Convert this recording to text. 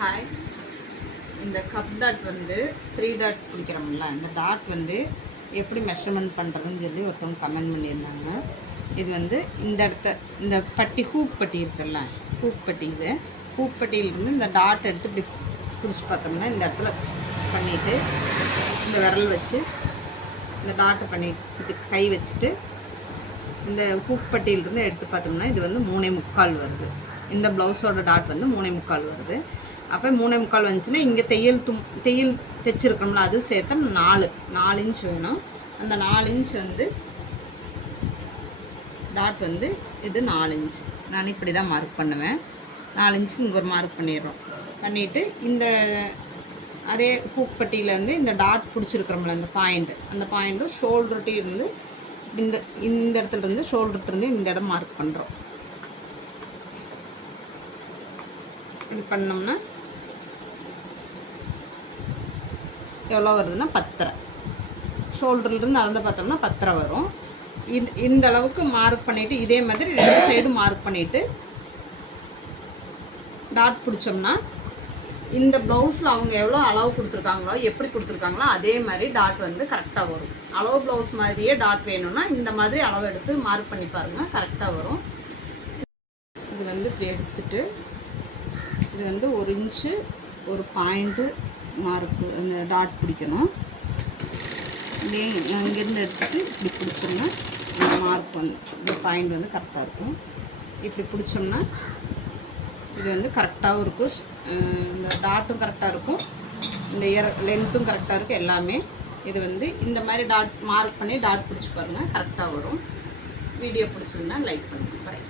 Hi. இந்த cup dot வந்து 3 dot பிடிக்கிறோம்ல, இந்த டாட் வந்து எப்படி மெஷர்மெண்ட் பண்ணுறதுன்னு சொல்லி ஒருத்தவங்க கமெண்ட் பண்ணியிருந்தாங்க. இது வந்து இந்த இடத்த இந்த பட்டி ஹூப் பட்டி இருக்குல்ல, ஹூப் பட்டி இது ஹூப் பட்டியிலிருந்து இந்த டாட் எடுத்து இப்படி பிடிச்சி பார்த்தோம்னா இந்த இடத்துல பண்ணிவிட்டு இந்த விரல் வச்சு இந்த டாட்டை பண்ணிட்டு கை வச்சுட்டு இந்த ஹூப் பட்டியிலிருந்து எடுத்து பார்த்தோம்னா இது வந்து 3.25 வருது. இந்த ப்ளவுஸோட டாட் வந்து 3.25 வருது. அப்போ 3.25 வந்துச்சுன்னா இங்கே தையல் தைச்சிருக்கோம்ல, அது சேர்த்தா 4 இன்ச் வேணும். அந்த 4 இன்ச் வந்து டாட் வந்து இது 4 இன்ச். நான் இப்படி தான் மார்க் பண்ணுவேன். 4 இன்ச்சுக்கு இங்கே ஒரு மார்க் பண்ணிடுறோம். பண்ணிவிட்டு இந்த அதே ஹூக் பட்டியிலேருந்து இந்த டாட் பிடிச்சிருக்கிறோம்ல அந்த பாயிண்ட்டும் ஷோல்டர்ட்டி இருந்து இந்த இடத்துலேருந்து ஷோல்டர்லேருந்து இந்த இடம் மார்க் பண்ணுறோம். இப்படி பண்ணோம்னா எவ்வளோ வருதுன்னா 10.5. ஷோல்டர்லேருந்து அளந்து பார்த்தோம்னா 10.5 வரும். இந்த அளவுக்கு மார்க் பண்ணிவிட்டு இதே மாதிரி 2 சைடும் மார்க் பண்ணிவிட்டு டாட் பிடிச்சோம்னா இந்த ப்ளவுஸில் அவங்க எவ்வளோ அளவு கொடுத்துருக்காங்களோ எப்படி கொடுத்துருக்காங்களோ அதே மாதிரி டாட் வந்து கரெக்டாக வரும். அளவு ப்ளவுஸ் மாதிரியே டாட் வேணும்னா இந்த மாதிரி அளவு எடுத்து மார்க் பண்ணி பாருங்கள், கரெக்டாக வரும். இது வந்து இப்படி எடுத்துட்டு இது வந்து 1 இன்ச்சு ஒரு பாயிண்ட்டு மார்க்கு அந்த டாட் பிடிக்கணும். இதே அங்கேருந்து எடுத்துகிட்டு இப்படி பிடிச்சோம்னா இந்த மார்க் வந்து இந்த பாயிண்ட் வந்து கரெக்டாக இருக்கும். இப்படி பிடிச்சோம்னா இது வந்து கரெக்டாகவும் இருக்கும், இந்த டாட்டும் கரெக்டாக இருக்கும், இந்த லென்த்தும் கரெக்டாக இருக்கும் எல்லாமே. இது வந்து இந்த மாதிரி டாட் மார்க் பண்ணி டாட் பிடிச்சி பாருங்கள், கரெக்டாக வரும். வீடியோ பிடிச்சதுன்னா லைக் பண்ணுங்கள். பாய்.